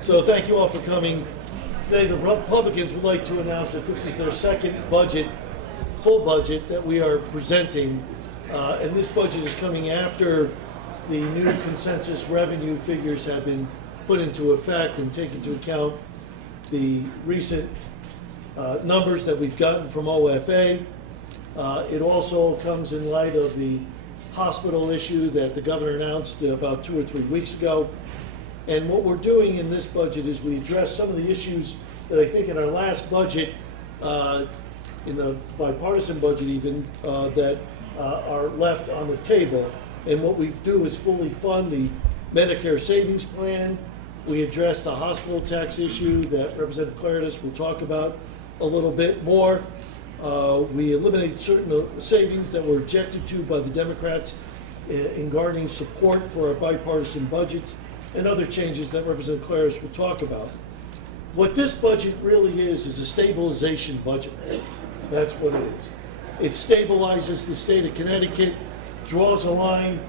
So thank you all for coming. Today the Republicans would like to announce that this is their second budget, full budget, that we are presenting. And this budget is coming after the new consensus revenue figures have been put into effect and take into account the recent numbers that we've gotten from OFA. It also comes in light of the hospital issue that the governor announced about 2 or 3 weeks ago. And what we're doing in this budget is we address some of the issues that I think in our last budget, in the bipartisan budget even, that are left on the table. And what we do is fully fund the Medicare savings plan. We address the hospital tax issue that Representative Claridis will talk about a little bit more. We eliminate certain savings that were objected to by the Democrats in garnering support for our bipartisan budgets, and other changes that Representative Claridis will talk about. What this budget really is a stabilization budget. That's what it is. It stabilizes the state of Connecticut, draws a line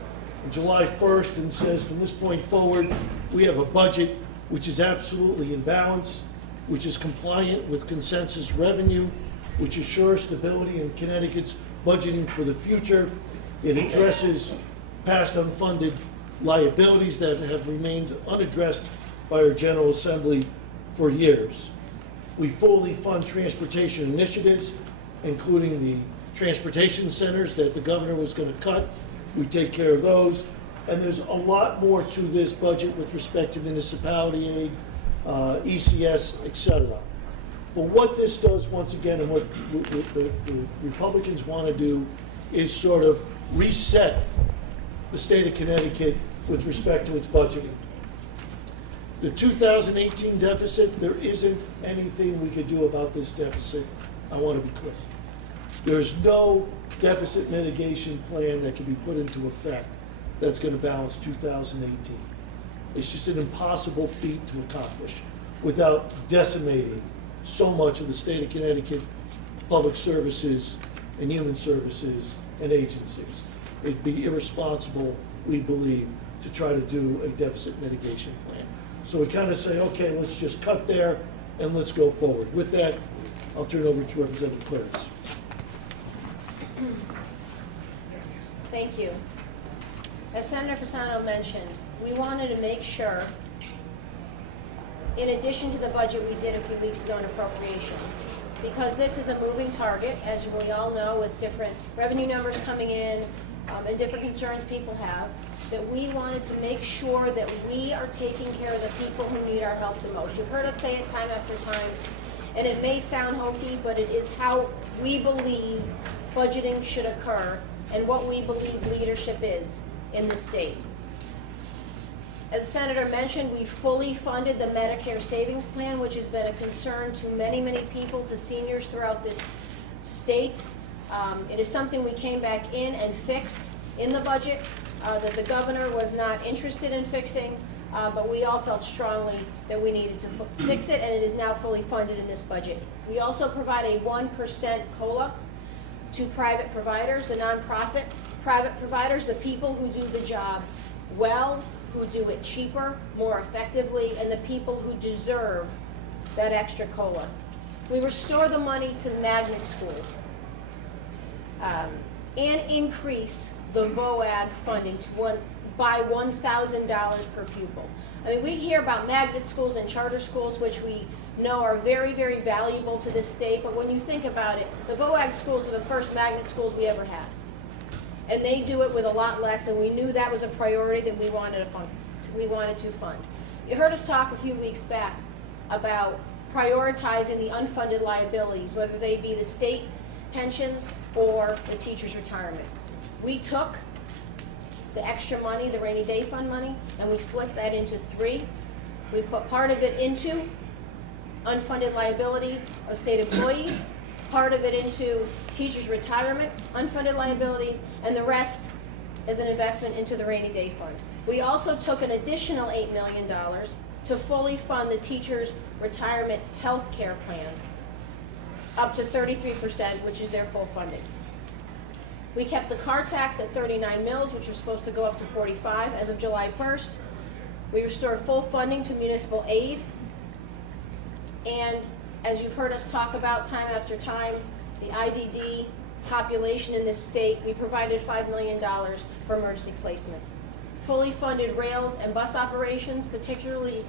on July 1st and says from this point forward, we have a budget which is absolutely in balance, which is compliant with consensus revenue, which assures stability in Connecticut's budgeting for the future. It addresses past unfunded liabilities that have remained unaddressed by our General Assembly for years. We fully fund transportation initiatives, including the transportation centers that the governor was going to cut. We take care of those. And there's a lot more to this budget with respect to municipality aid, ECS, etc. But what this does, once again, and what the Republicans want to do, is sort of reset the state of Connecticut with respect to its budgeting. The 2018 deficit, there isn't anything we could do about this deficit. I want to be clear. There's no deficit mitigation plan that can be put into effect that's going to balance 2018. It's just an impossible feat to accomplish without decimating so much of the state of Connecticut public services and human services and agencies. It'd be irresponsible, we believe, to try to do a deficit mitigation plan. So we kind of say, okay, let's just cut there and let's go forward. With that, I'll turn it over to Representative Claridis. Thank you. As Senator Fasano mentioned, we wanted to make sure, in addition to the budget we did a few weeks ago in appropriations, because this is a moving target, as we all know, with different revenue numbers coming in and different concerns people have, that we wanted to make sure that we are taking care of the people who need our help the most. You've heard us say it time after time, and it may sound hokey, but it is how we believe budgeting should occur and what we believe leadership is in the state. As the Senator mentioned, we fully funded the Medicare savings plan, which has been a concern to many, many people, to seniors throughout this state. It is something we came back in and fixed in the budget that the governor was not interested in fixing, but we all felt strongly that we needed to fix it, and it is now fully funded in this budget. We also provide a 1% COLA to private providers, the nonprofit private providers, the people who do the job well, who do it cheaper, more effectively, and the people who deserve that extra COLA. We restore the money to magnet schools and increase the VOAG funding by $1,000 per pupil. I mean, we hear about magnet schools and charter schools, which we know are very, very valuable to this state, but when you think about it, the VOAG schools are the first magnet schools we ever had. And they do it with a lot less, and we knew that was a priority that we wanted to fund. You heard us talk a few weeks back about prioritizing the unfunded liabilities, whether they be the state pensions or the teacher's retirement. We took the extra money, the rainy day fund money, and we split that into 3. We put part of it into unfunded liabilities of state employees, part of it into teachers' retirement, unfunded liabilities, and the rest as an investment into the rainy day fund. We also took an additional $8 million to fully fund the teachers' retirement health care plans, up to 33%, which is their full funding. We kept the car tax at 39 mils, which was supposed to go up to 45 as of July 1st. We restored full funding to municipal aid. And as you've heard us talk about time after time, the IDD population in this state, we provided $5 million for emergency placements. Fully funded rails and bus operations, particularly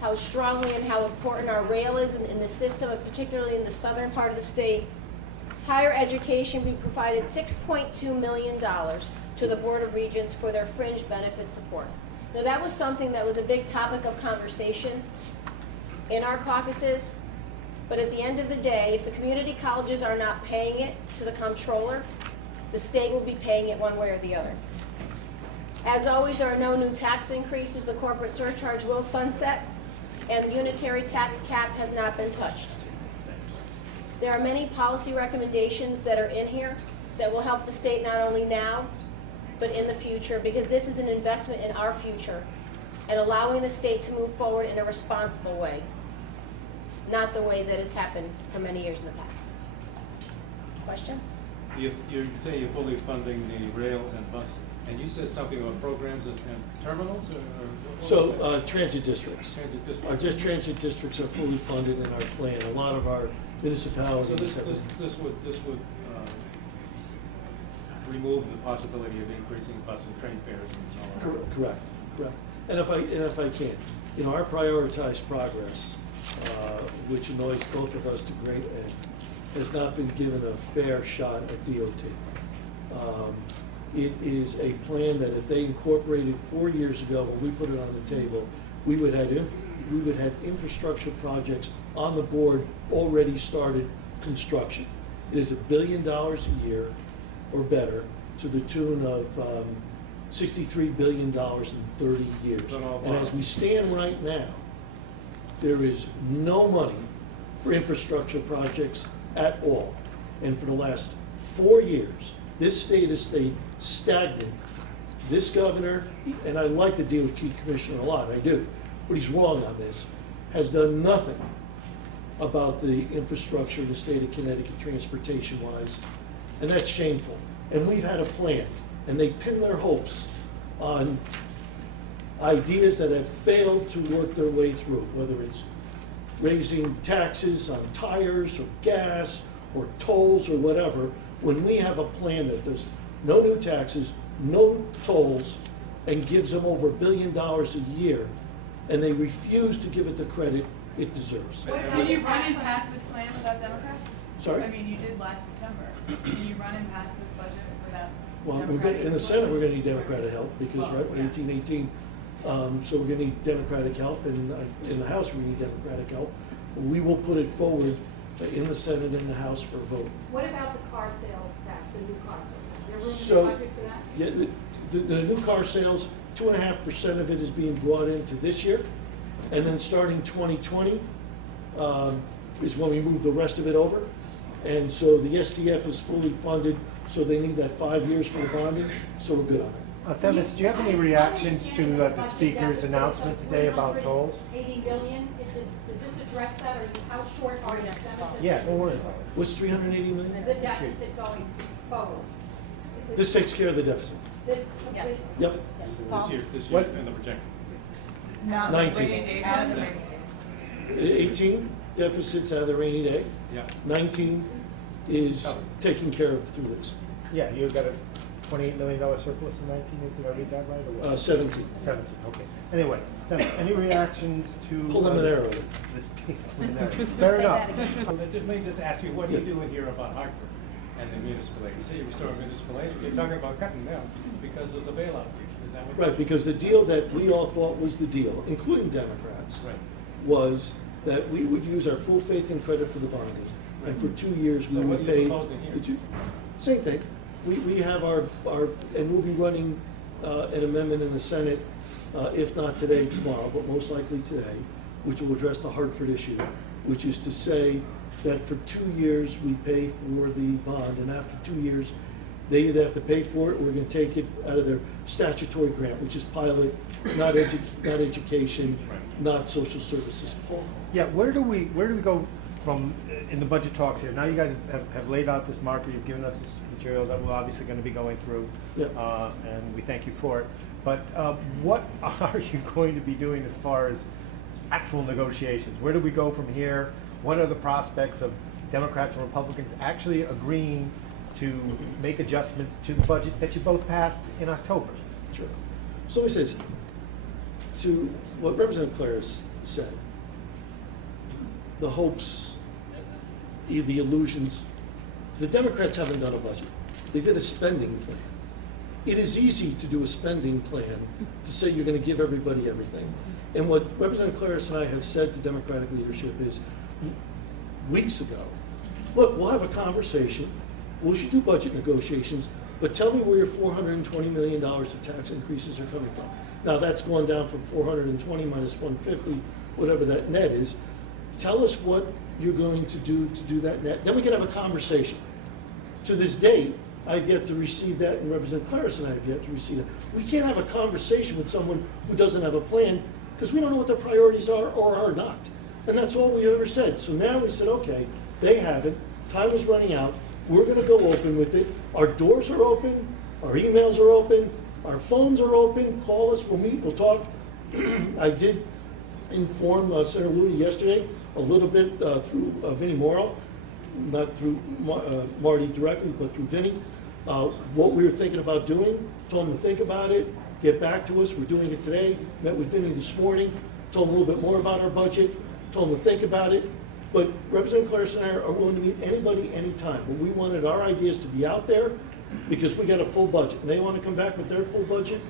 how strongly and how important our rail is in the system, and particularly in the southern part of the state. Higher education, we provided $6.2 million to the Board of Regents for their fringe benefit support. Now, that was something that was a big topic of conversation in our caucuses, but at the end of the day, if the community colleges are not paying it to the comptroller, the state will be paying it one way or the other. As always, there are no new tax increases. The corporate surcharge will sunset, and the unitary tax cap has not been touched. There are many policy recommendations that are in here that will help the state not only now, but in the future, because this is an investment in our future and allowing the state to move forward in a responsible way, not the way that has happened for many years in the past. Questions? You say you're fully funding the rail and bus, and you said something about programs and terminals, or what was that? Transit districts. Transit Our districts. transit districts are fully funded in our plan. A lot of our municipalities. So this would remove the possibility of increasing bus and train fares and so on. Correct. And if I can, our prioritized progress, which annoys both of us to great end, has not been given a fair shot at DOT. It is a plan that if they incorporated 4 years ago when we put it on the table, we would have infrastructure projects on the board already started construction. It is $1 billion a year or better, to the tune of $63 billion in 30 years. And as we stand right now, there is no money for infrastructure projects at all. And for the last 4 years, this state has stayed stagnant. This governor, and I like the DOT commissioner a lot, I do, but he's wrong on this, has done nothing about the infrastructure in the state of Connecticut transportation-wise, and that's shameful. And we've had a plan, and they pin their hopes on ideas that have failed to work their way through, whether it's raising taxes on tires or gas or tolls or whatever, when we have a plan that does no new taxes, no tolls, and gives them over $1 billion a year, and they refuse to give it the credit it deserves. Can you run and pass this plan without Democrats? Sorry? I mean, you did last September. Can you run and pass this budget without Well, Democratic in the support? Senate, we're gonna need Democratic help, because Well, we're at yeah. 1818. So we're gonna need Democratic help, and in the House, we need Democratic help. We will put it forward in the Senate and the House for a vote. What about the car sales tax, the new car sales? Is there room in So, the budget for that? yeah, the new car sales, 2.5% of it is being brought into this year, and then starting 2020 is when we move the rest of it over. And so the STF is fully funded, so they need that 5 years for the bonding, so we're good on it. Themis, do you have any reactions to the speaker's announcement today about tolls? 80 billion, does this address that, or how short are the deficits? Yeah, don't worry about it. What's 380 million? The deficit going forward? This takes care of the deficit. This, Yes. Yep. This What? year's and the projected. Not 19. the rainy day fund? 18 deficits out of the rainy day. Yeah. 19 is taken care of through this. Yeah, you've got a $28 million surplus in 19, did I read that right, or what? 17. 17, okay. Anyway, Themis, any reactions to? Preliminarily. This preliminary. Fair Say enough. that again. Let me just ask you, what do you do in here about Hartford and the municipal aid? You say you restore municipal aid, you're talking about cutting them because of the bailout. Is that what? Right, because the deal that we all thought was the deal, including Democrats, Right. was that we would use our full faith and credit for the bonding. And for 2 years, we So what would are you pay. proposing here? Same thing. We have our, and we'll be running an amendment in the Senate, if not today, tomorrow, but most likely today, which will address the Hartford issue, which is to say that for 2 years, we pay for the bond, and after 2 years, they either have to pay for it, or we're gonna take it out of their statutory grant, which is pilot, not education, Right. not social services. Paul? Yeah, where do we go in the budget talks here, now you guys have laid out this marker, you've given us this material that we're obviously gonna be going through. Yep. And we thank you for it. But what are you going to be doing as far as actual negotiations? Where do we go from here? What are the prospects of Democrats and Republicans actually agreeing to make adjustments to the budget that you both passed in October? Sure. So let me say this, to what Representative Claris said, the hopes, the illusions, the Democrats haven't done a budget. They did a spending plan. It is easy to do a spending plan to say you're going to give everybody everything. And what Representative Claris and I have said to Democratic leadership is, weeks ago, look, we'll have a conversation, we should do budget negotiations, but tell me where your $420 million of tax increases are coming from. Now, that's gone down from 420 minus 150, whatever that net is. Tell us what you're going to do that net. Then we can have a conversation. To this date, I've yet to receive that, and Representative Claris and I have yet to receive that. We can't have a conversation with someone who doesn't have a plan, because we don't know what their priorities are or are not. And that's all we ever said. So now we said, okay, they have it, time is running out, we're gonna go open with it. Our doors are open, our emails are open, our phones are open, call us, we'll meet, we'll talk. I did inform Senator Ludi yesterday a little bit through Vinnie Morrow, not through Marty directly, but through Vinnie, what we were thinking about doing. Told him to think about it, get back to us. We're doing it today. Met with Vinnie this morning, told him a little bit more about our budget, told him to think about it. But Representative Claris and I are willing to meet anybody, anytime. But we wanted our ideas to be out there because we got a full budget. And they want to come back with their full budget,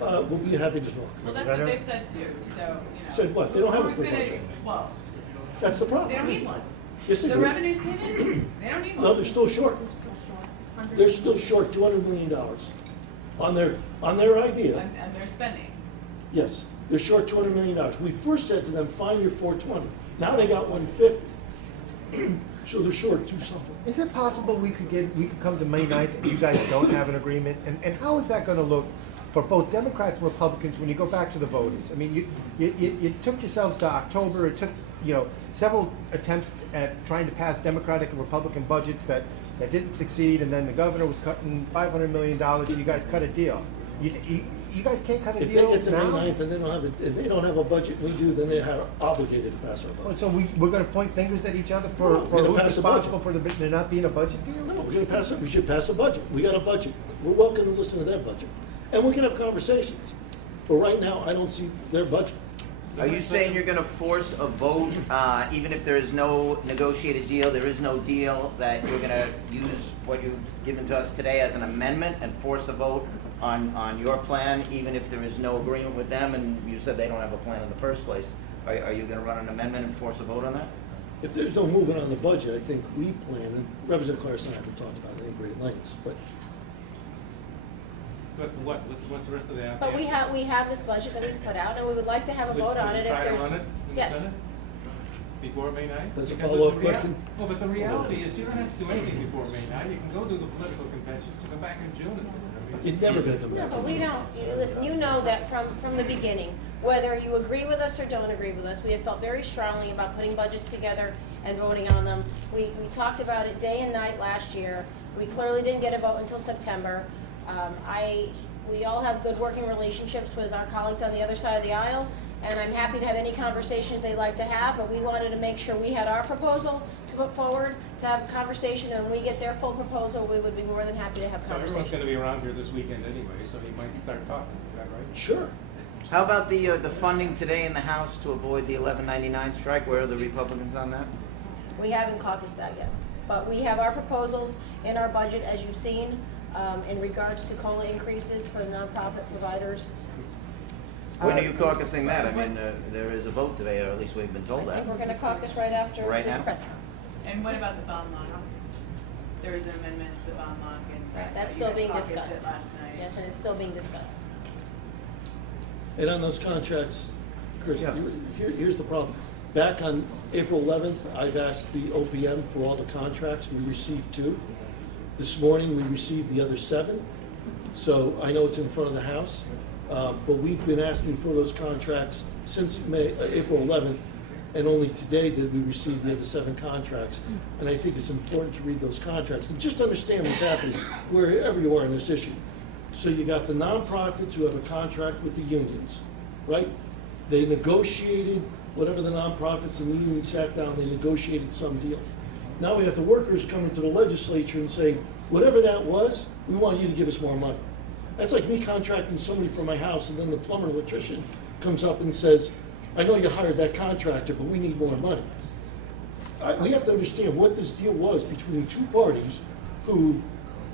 we'll be happy to talk. Well, that's what they've said too, so, you know. Said what? They don't have a Who's full gonna- budget. Well, That's the problem. they don't need one. Yes, they The do. revenues came in, they don't need one. No, they're still short. They're still short $200 million on their idea. And they're spending. Yes, they're short $200 million. We first said to them, find your 420. Now they got 150. So they're short two something. Is it possible we could come to May 9th and you guys don't have an agreement? And how is that gonna look for both Democrats and Republicans when you go back to the voters? I mean, you took yourselves to October, it took, several attempts at trying to pass Democratic and Republican budgets that didn't succeed, and then the governor was cutting $500 million, and you guys cut a deal. You guys can't cut a If they deal get to May now? 9th and they don't have a budget, we do, then they're obligated to pass our budget. So we're gonna point fingers at each other No, for we're gonna who's pass the budget. responsible for there not being a budget deal? No, we're gonna pass it, we should pass a budget. We got a budget. We're welcome to listen to their budget. And we can have conversations. But right now, I don't see their budget. Are you saying you're gonna force a vote, even if there is no negotiated deal, there is no deal, that you're gonna use what you've given to us today as an amendment and force a vote on your plan, even if there is no agreement with them, and you said they don't have a plan in the first place? Are you gonna run an amendment and force a vote on that? If there's no movement on the budget, I think we plan, and Representative Claris and I have talked about it in great lengths, but But what, what's the rest of the But we have this budget that we put out, and we would like to have a vote on it if Try to there's. run it in the Yes. Senate before May 9th? That's a Because follow-up the rea- question. Well, but the reality is you don't have to do anything before May 9th. You can go do the political conventions and come back in June. it's never gonna come No, back. but we don't, listen, you know that from the beginning, whether you agree with us or don't agree with us, we have felt very strongly about putting budgets together and voting on them. We talked about it day and night last year. We clearly didn't get a vote until September. We all have good working relationships with our colleagues on the other side of the aisle, and I'm happy to have any conversations they'd like to have, but we wanted to make sure we had our proposal to put forward, to have a conversation, and when we get their full proposal, we would be more than happy to have So everyone's conversations. gonna be around here this weekend anyway, so he might start talking, is that right? Sure. How about the funding today in the House to avoid the 1199 strike? Where are the Republicans on that? We haven't caucused that yet, but we have our proposals in our budget, as you've seen, in regards to COLA increases for nonprofit providers. When are you caucusing that? I mean, there is a vote today, or at least we've been I told that. think we're gonna caucus right after Right this now? press. And what about the bond loan? There was an amendment to the bond loan, and Right, that's you still guys being caucused discussed. it last night. Yes, and it's still being discussed. And on those contracts, Chris, Yeah. here's the problem. Back on April 11th, I've asked the OPM for all the contracts. We received 2. This morning, we received the other 7. So I know it's in front of the House, but we've been asking for those contracts since April 11th. And only today did we receive the other 7 contracts. And I think it's important to read those contracts and just understand what's happening wherever you are in this issue. So you got the nonprofits who have a contract with the unions, right? They negotiated, whatever the nonprofits and the union sat down, they negotiated some deal. Now we got the workers coming to the legislature and saying, whatever that was, we want you to give us more money. That's like me contracting somebody for my house, and then the plumber electrician comes up and says, I know you hired that contractor, but we need more money. We have to understand what this deal was between 2 parties who,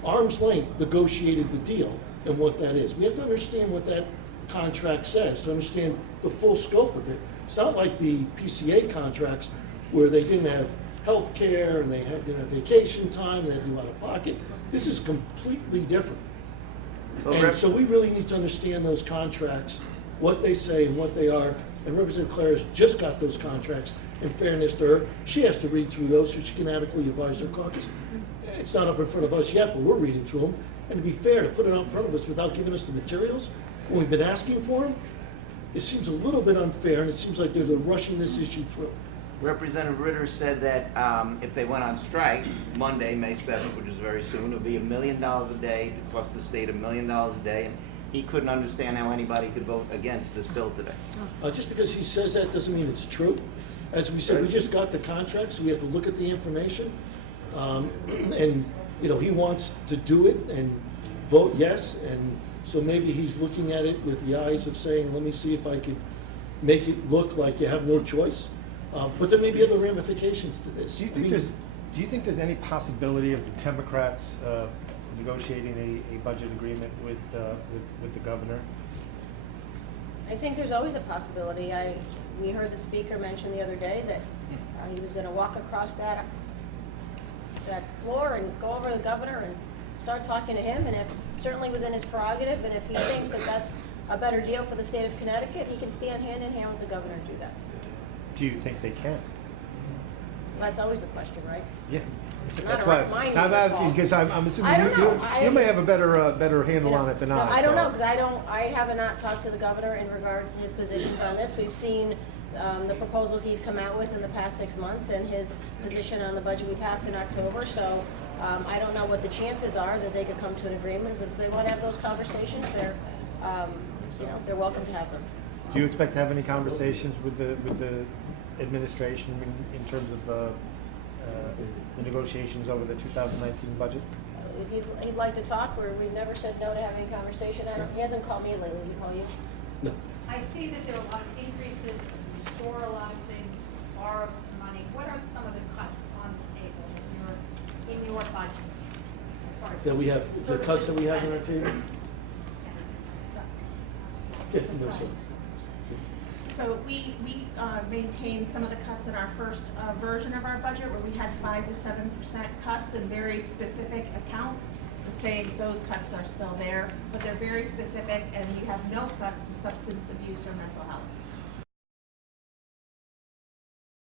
arm's length, negotiated the deal and what that is. We have to understand what that contract says to understand the full scope of it. It's not like the PCA contracts where they didn't have health care and they didn't have vacation time, they had to do out of pocket. This is completely different. And so we really need to understand those contracts, what they say and what they are. And Representative Clare has just got those contracts. In fairness to her, she has to read through those so she can adequately advise her caucus. It's not up in front of us yet, but we're reading through them. And to be fair, to put it up in front of us without giving us the materials, when we've been asking for them, it seems a little bit unfair, and it seems like they're rushing this issue through. Representative Ritter said that if they went on strike Monday, May 7th, which is very soon, it would be $1 million a day, it cost the state $1 million a day, and he couldn't understand how anybody could vote against this bill today. Just because he says that doesn't mean it's true. As we said, we just got the contract, so we have to look at the information. And, you know, he wants to do it and vote yes, and so maybe he's looking at it with the eyes of saying, let me see if I could make it look like you have no choice. But there may be other ramifications to this. Do you think there's any possibility of the Democrats negotiating a budget agreement with the governor? I think there's always a possibility. We heard the speaker mention the other day that he was going to walk across that floor and go over to the governor and start talking to him, and if certainly within his prerogative, and if he thinks that that's a better deal for the state of Connecticut, he can stand hand in hand with the governor and do that. Do you think they can? That's always a question, right? Yeah. Not That's a why reminder I'm asking, call. because I'm I assuming don't know. you may have a better handle You know, on it than no, I. I don't so. know, because I have not talked to the governor in regards to his positions on this. We've seen the proposals he's come out with in the past 6 months and his position on the budget we passed in October. So I don't know what the chances are that they could come to an agreement. But if they want to have those conversations, they're welcome to have them. Do you expect to have any conversations with the administration in terms of the negotiations over the 2019 budget? If he'd like to talk, we've never said no to having a conversation. He hasn't called me lately. Did he call you? No. I see that there are a lot of increases, you store a lot of things, borrow some money. What are some of the cuts on the table in your budget? As far as That we have, the cuts that we have on our table? Yeah, no, sir. So we maintained some of the cuts in our first version of our budget, where we had 5 to 7% cuts in very specific accounts. Saying those cuts are still there, but they're very specific, and you have no cuts to substance abuse or mental health.